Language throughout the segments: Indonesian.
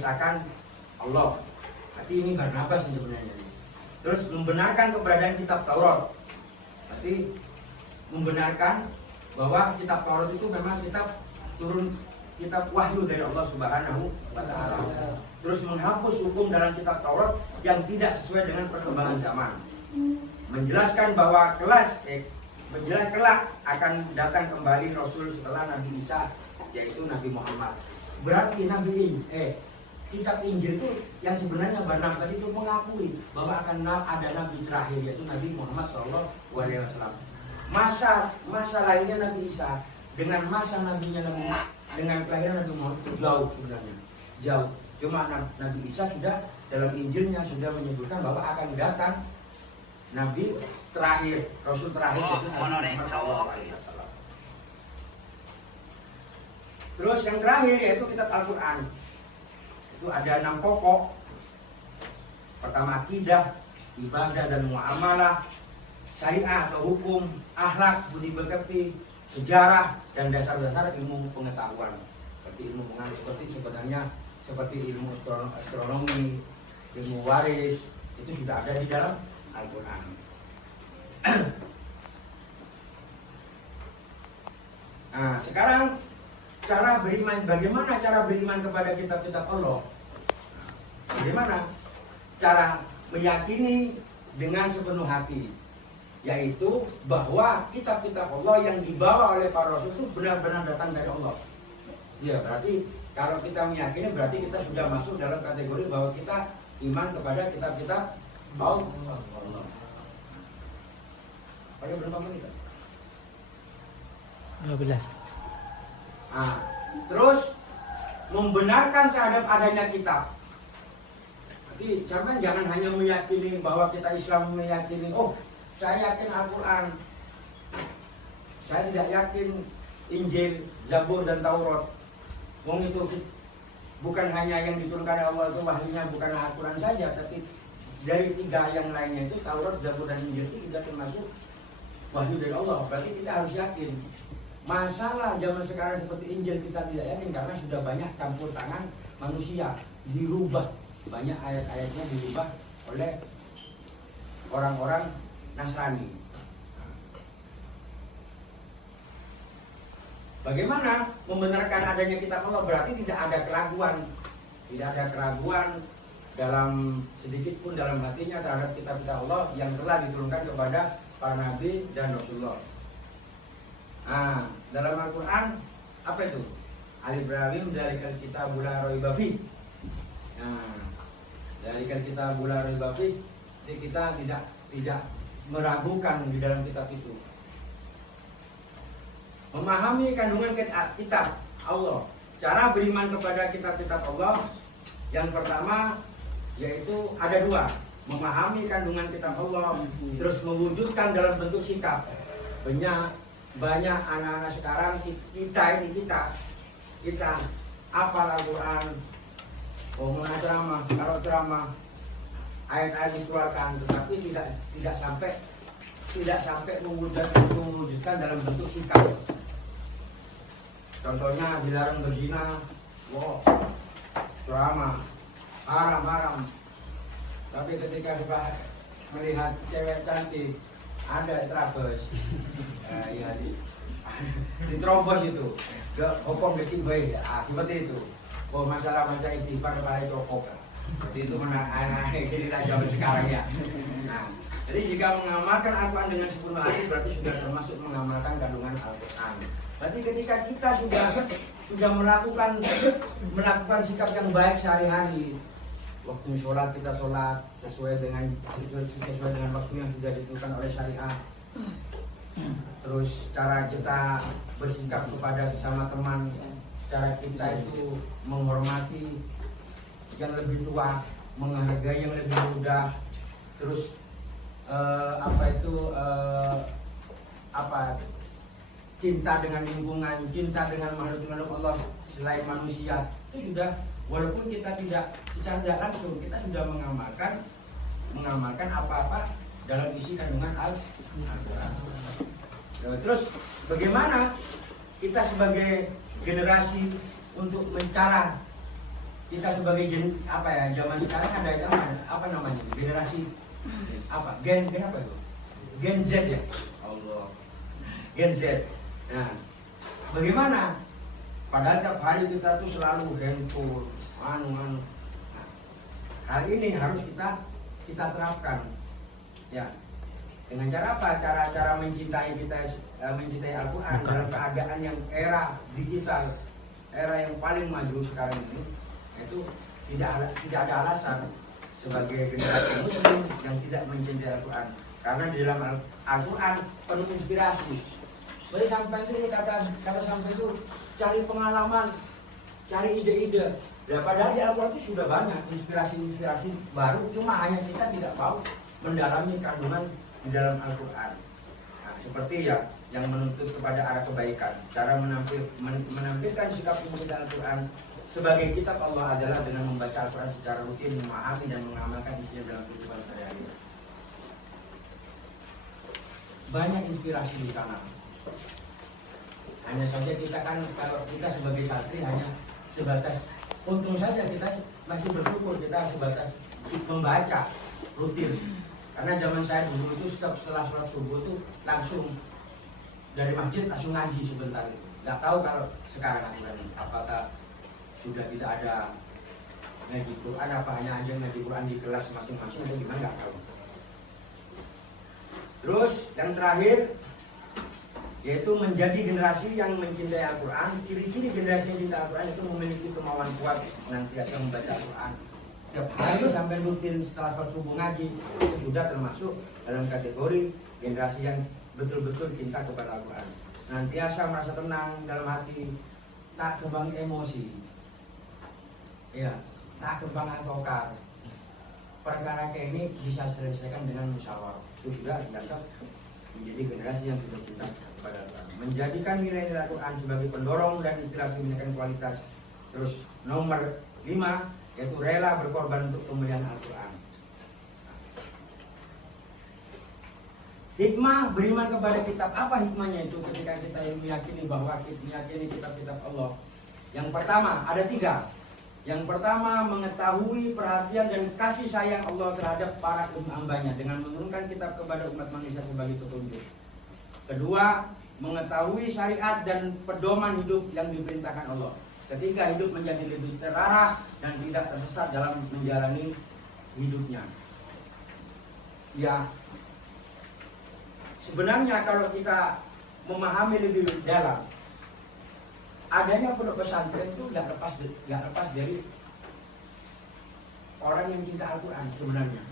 mengisahkan Allah. Berarti ini Barnabas sebenarnya. Terus membenarkan keberadaan kitab Taurat. Berarti membenarkan bahwa kitab Taurat itu memang kitab wahyu dari Allah Subhanahu wa taala. Terus menghapus hukum dalam kitab Taurat yang tidak sesuai dengan perkembangan zaman. Menjelaskan bahwa kelak akan datang kembali Rasul setelah Nabi Isa, yaitu Nabi Muhammad. Berarti kitab Injil itu yang sebenarnya Barnabas itu mengakui bahwa akan ada Nabi terakhir, yaitu Nabi Muhammad SAW. Masa lahirnya Nabi Isa dengan masa nabinya dengan kelahiran Nabi Muhammad itu jauh sebenarnya, jauh. Cuma Nabi Isa sudah dalam Injilnya sudah menyebutkan bahwa akan datang Nabi terakhir, Rasul terakhir, yaitu Nabi Muhammad SAW. Terus yang terakhir yaitu kitab Al-Quran. Itu ada 6 pokok. Pertama akidah, ibadah dan muamalah, syariah atau hukum, akhlak, budi pekerti, sejarah dan dasar-dasar ilmu pengetahuan. Seperti ilmu pengetahuan seperti ilmu astronomi, ilmu waris, itu juga ada di dalam Al-Quran. Nah, sekarang bagaimana cara beriman kepada kitab-kitab Allah? Bagaimana cara meyakini dengan sepenuh hati, yaitu bahwa kitab-kitab Allah yang dibawa oleh para rasul itu benar-benar datang dari Allah. Ya, berarti kalau kita meyakini berarti kita sudah masuk dalam kategori bahwa kita iman kepada kitab-kitab Allah. Pada berapa menit? 12. Nah, terus membenarkan terhadap adanya kitab. Jadi jangan hanya meyakini bahwa kita Islam meyakini, oh saya yakin Al-Quran, saya tidak yakin Injil, Zabur dan Taurat. Wong itu bukan hanya yang diturunkan oleh Allah itu wahyunya bukan Al-Quran saja, tapi dari 3 yang lainnya itu Taurat, Zabur dan Injil itu juga termasuk wahyu dari Allah. Berarti kita harus yakin. Masalah zaman sekarang seperti Injil kita tidak yakin karena sudah banyak campur tangan manusia, dirubah, banyak ayat-ayatnya dirubah oleh orang-orang Nasrani. Bagaimana membenarkan adanya kitab Allah? Berarti tidak ada keraguan dalam sedikit pun dalam hatinya terhadap kitab-kitab Allah yang telah diturunkan kepada para nabi dan Rasulullah. Nah, dalam Al-Quran apa itu? Alif Lam Mim dzalikal kitabul la raiba fi. Nah, dzalikal kitabul la raiba fi, kita tidak meragukan di dalam kitab itu. Memahami kandungan kitab Allah. Cara beriman kepada kitab-kitab Allah yang pertama yaitu ada 2. Memahami kandungan kitab Allah, terus mewujudkan dalam bentuk sikap. Banyak anak-anak sekarang kita hafal Al-Quran, kalau ceramah ayat-ayat dikeluarkan, tetapi tidak sampai mewujudkan dalam bentuk sikap. Contohnya dilarang berzina, ceramah haram. Tapi ketika sudah melihat cewek cantik ada terabas, ya diterobos itu, hukum bikin baik, seperti itu. Oh masalah macam istighfar pada cokok, jadi itu anak jadi zaman sekarang ya. Nah, jadi jika mengamalkan Al-Quran dengan sepenuh hati berarti sudah termasuk mengamalkan kandungan Al-Quran. Berarti ketika kita sudah melakukan sikap yang baik sehari-hari, waktu sholat kita sholat sesuai dengan waktu yang sudah ditentukan oleh syariat. Terus cara kita bersikap kepada sesama teman, cara kita itu menghormati yang lebih tua, menghargai yang lebih muda. Terus cinta dengan lingkungan, cinta dengan makhluk Allah selain manusia, itu sudah, walaupun kita tidak secara langsung, kita sudah mengamalkan apa-apa dalam isi kandungan Al-Quran. Terus bagaimana kita sebagai generasi untuk kita sebagai zaman sekarang ada yang apa namanya generasi apa gen apa itu Gen Z ya Allah Gen Z. Nah bagaimana padahal tiap hari kita tuh selalu handphone Nah, hal ini harus kita terapkan ya. Dengan cara apa? Cara mencintai Al-Quran dalam keadaan yang era digital, era yang paling maju sekarang ini, itu tidak ada alasan sebagai generasi muslim yang tidak mencintai Al-Quran. Karena di dalam Al-Quran penuh inspirasi. Jadi sampai itu kata sampai itu cari pengalaman, cari ide-ide. Ya, padahal di Al-Quran itu sudah banyak inspirasi baru, cuma hanya kita tidak mau mendalami kandungan di dalam Al-Quran. Nah, seperti ya yang menuntut kepada arah kebaikan. Cara menampilkan sikap mencintai Al-Quran sebagai kitab Allah adalah dengan membaca Al-Quran secara rutin, memahami dan mengamalkan isinya dalam kehidupan sehari-hari. Banyak inspirasi di sana. Hanya saja kita kan kalau kita sebagai santri hanya sebatas untung saja kita masih bersyukur kita sebatas membaca rutin. Karena zaman saya dulu itu setelah sholat subuh itu langsung dari masjid langsung ngaji sebentar. Nggak tahu kalau sekarang aturan apakah sudah tidak ada ngaji Quran, apa hanya aja ngaji Quran di kelas masing-masing atau gimana, nggak tahu. Terus yang terakhir yaitu menjadi generasi yang mencintai Al-Quran. Ciri-ciri generasi yang mencintai Al-Quran itu memiliki kemauan kuat senantiasa membaca Al-Quran tiap hari sampai rutin setelah sholat subuh ngaji. Itu sudah termasuk dalam kategori generasi yang betul-betul cinta kepada Al-Quran. Senantiasa merasa tenang dalam hati, tak kembang emosi, ya, tak kembang advokat. Perkara kayak ini bisa selesaikan dengan musyawarah. Itu sudah termasuk menjadi generasi yang sudah cinta kepada Al-Quran. Menjadikan nilai-nilai Al-Quran sebagai pendorong dan inspirasi meningkatkan kualitas. Terus nomor 5 yaitu rela berkorban untuk kemuliaan Al-Quran. Hikmah beriman kepada kitab. Apa hikmahnya itu ketika kita meyakini bahwa kita meyakini kitab-kitab Allah? Yang pertama ada 3. Yang pertama mengetahui perhatian dan kasih sayang Allah terhadap para hambanya dengan menurunkan kitab kepada umat manusia sebagai petunjuk. Kedua, mengetahui syariat dan pedoman hidup yang diperintahkan Allah. Ketiga, hidup menjadi lebih terarah dan tidak tersesat dalam menjalani hidupnya. Ya, sebenarnya kalau kita memahami lebih dalam, adanya pondok pesantren itu nggak lepas dari orang yang cinta Al-Quran sebenarnya.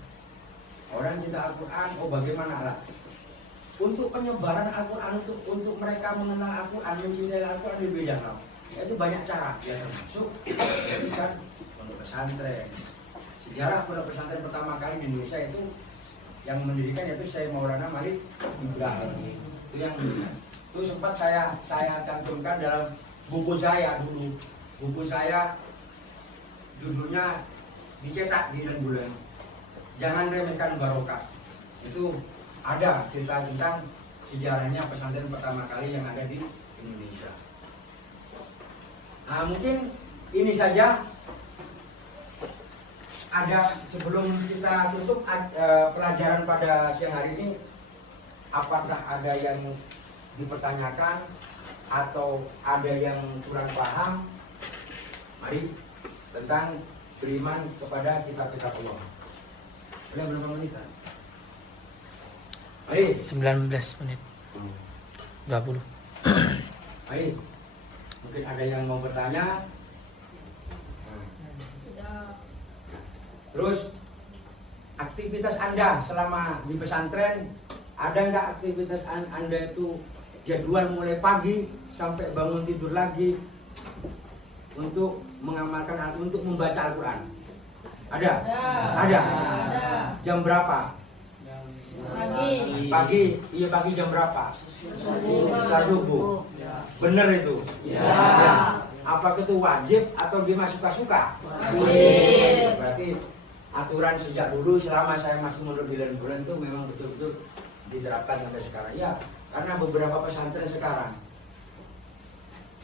Orang yang cinta Al-Quran, bagaimana lah? Untuk penyebaran Al-Quran, untuk mereka mengenal Al-Quran, mencintai Al-Quran lebih dalam. Itu banyak cara, ya termasuk jadi kan pondok pesantren. Sejarah pondok pesantren pertama kali di Indonesia itu yang mendirikan yaitu Syekh Maulana Malik Ibrahim. Itu yang itu sempat saya cantumkan dalam buku saya dulu. Buku saya judulnya dicetak di bulan. Jangan remehkan barokah. Itu ada cerita tentang sejarahnya pesantren pertama kali yang ada di Indonesia. Nah, mungkin ini saja. Ada sebelum kita tutup pelajaran pada siang hari ini, apakah ada yang dipertanyakan atau ada yang kurang paham? Mari tentang beriman kepada kitab-kitab Allah. Sudah berapa menit? Mari 19 menit 20. Mari. Mungkin ada yang mau bertanya. Terus aktivitas Anda selama di pesantren, ada nggak aktivitas Anda itu jadwal mulai pagi sampai bangun tidur lagi untuk mengamalkan, untuk membaca Al-Quran? Ada? Ada. Jam berapa? Pagi. Iya, pagi jam berapa? Setelah subuh. Bener itu? Ya. Apakah itu wajib atau gimana, suka-suka? Wajib. Berarti aturan sejak dulu selama saya masih mondok di bulan itu memang betul-betul diterapkan sampai sekarang. Ya, karena beberapa pesantren sekarang,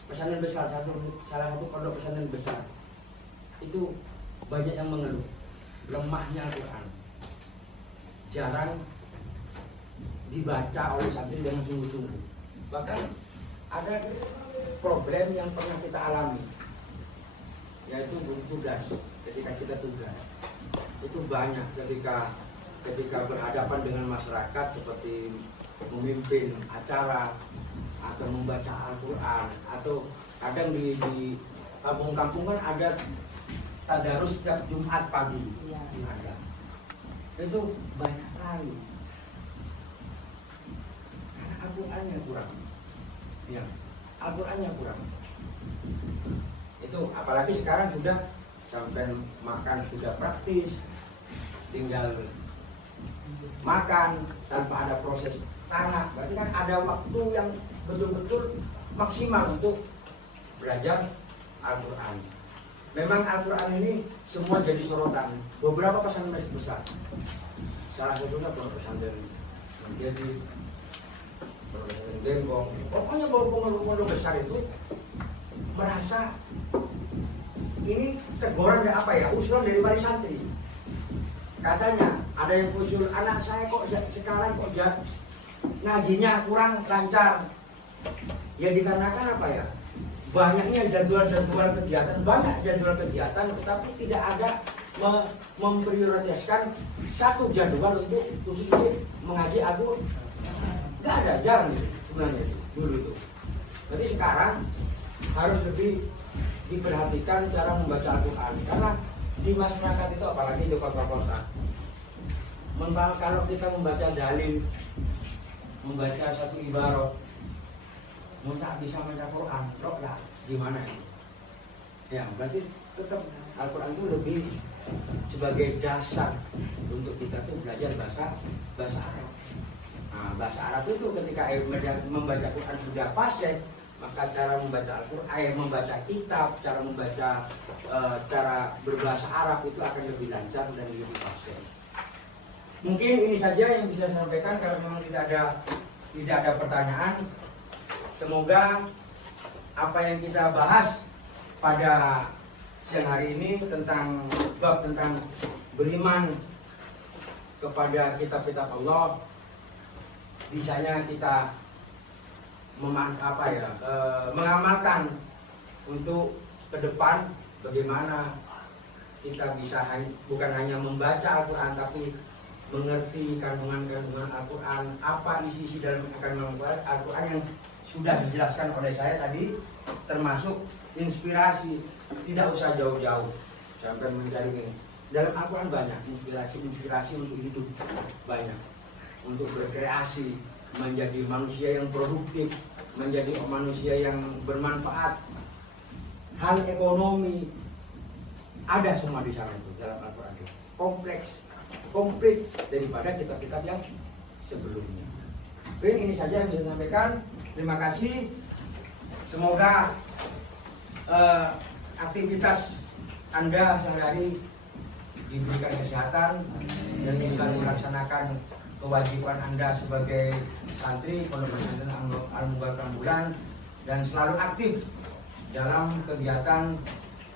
pesantren besar, salah satu pondok pesantren besar, itu banyak yang mengeluh lemahnya Al-Quran, jarang dibaca oleh santri dengan sungguh-sungguh. Bahkan ada problem yang pernah kita alami, yaitu tugas. Ketika kita tugas itu banyak ketika berhadapan dengan masyarakat seperti memimpin acara atau membaca Al-Quran, atau kadang di kampung-kampung kan ada tadarus setiap Jumat pagi. Ada. Itu banyak kali karena Al-Qurannya kurang. Ya, Al-Qurannya kurang. Itu apalagi sekarang sudah sampai makan sudah praktis, tinggal makan tanpa ada proses tanah. Berarti kan ada waktu yang betul-betul maksimal untuk belajar Al-Quran. Memang Al-Quran ini semua jadi sorotan. Beberapa pesantren besar, salah satunya pesantren menjadi Dengkong. Pokoknya pondok besar itu merasa ini teguran dari apa ya, usulan dari wali santri. Katanya ada yang usul, anak saya kok sekarang kok ngajinya kurang lancar. Ya dikarenakan apa ya? Banyaknya jadwal kegiatan, tetapi tidak ada memprioritaskan satu jadwal untuk khusus mengaji Al-Quran. Nggak ada, jarang itu sebenarnya dulu itu. Jadi sekarang harus lebih diperhatikan cara membaca Al-Quran, karena di masyarakat itu apalagi di kota-kota, kalau kita membaca dalil, membaca satu ibarat, tak bisa membaca Quran, kok lah gimana ini? Ya berarti tetap Al-Quran itu lebih sebagai dasar untuk kita tuh belajar bahasa Arab. Nah, bahasa Arab itu ketika membaca Quran sudah fasih, maka cara membaca Al-Quran, membaca kitab, cara membaca cara berbahasa Arab itu akan lebih lancar dan lebih fasih. Mungkin ini saja yang bisa saya sampaikan. Kalau memang tidak ada pertanyaan, semoga apa yang kita bahas pada siang hari ini tentang beriman kepada kitab-kitab Allah, bisanya kita mengamalkan untuk ke depan, bagaimana kita bisa bukan hanya membaca Al-Quran tapi mengerti kandungan-kandungan Al-Quran, apa isi dalam kandungan Al-Quran yang sudah dijelaskan oleh saya tadi, termasuk inspirasi. Tidak usah jauh-jauh sampai mencari ini. Dalam Al-Quran banyak inspirasi untuk hidup, banyak untuk berkreasi, menjadi manusia yang produktif, menjadi manusia yang bermanfaat. Hal ekonomi ada semua di sana itu dalam Al-Quran. Komplit daripada kitab-kitab yang sebelumnya. Ini saja yang bisa sampaikan. Terima kasih. Semoga aktivitas Anda sehari-hari diberikan kesehatan dan bisa melaksanakan kewajiban Anda sebagai santri Pondok Pesantren Al-Mubarak Rambulan, dan selalu aktif dalam kegiatan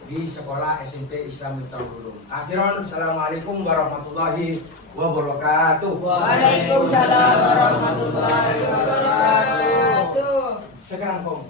di sekolah SMP Islam Miftahul Ulum. Akhiran, assalamualaikum warahmatullahi wabarakatuh. Waalaikumsalam warahmatullahi wabarakatuh. Sekarang kong.